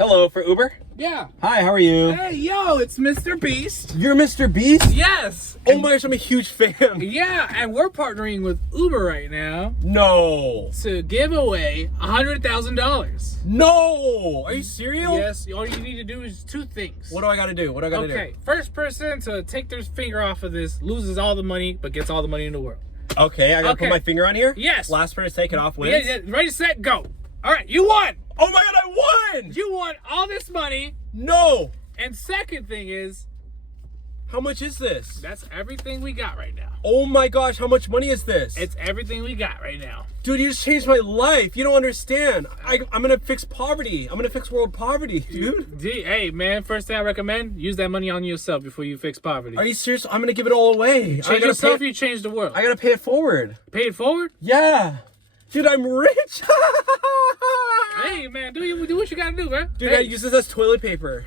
Hello, for Uber? Yeah. Hi, how are you? Hey, yo, it's Mr. Beast. You're Mr. Beast? Yes. Oh my gosh, I'm a huge fan. Yeah, and we're partnering with Uber right now No. to give away $100,000. No. Are you serious? Yes, all you need to do is two things. What do I gotta do? What do I gotta Okay, first person to take their finger off of this loses all the money, but gets all the money in the world. do? Okay, I gotta put Okay. my finger on here? Yes. Last person to take it off Yeah, wins? yeah, ready, set, go. All right, you won. Oh my god, I won! You won all this money. No. And second thing is, How much is this? that's everything we got right now. Oh my gosh, how much money is this? It's everything we got right now. Dude, you just changed my life. You don't understand. I'm gonna fix poverty. I'm gonna fix world poverty, dude. Hey, man, first thing I recommend, use that money on yourself before you fix poverty. Are you serious? I'm gonna give it all away. Change yourself, you change the world. I gotta pay it forward. Pay it forward? Yeah. Dude, I'm rich. Hey, man, do what you gotta do, man. Dude, hey. I use this as toilet paper.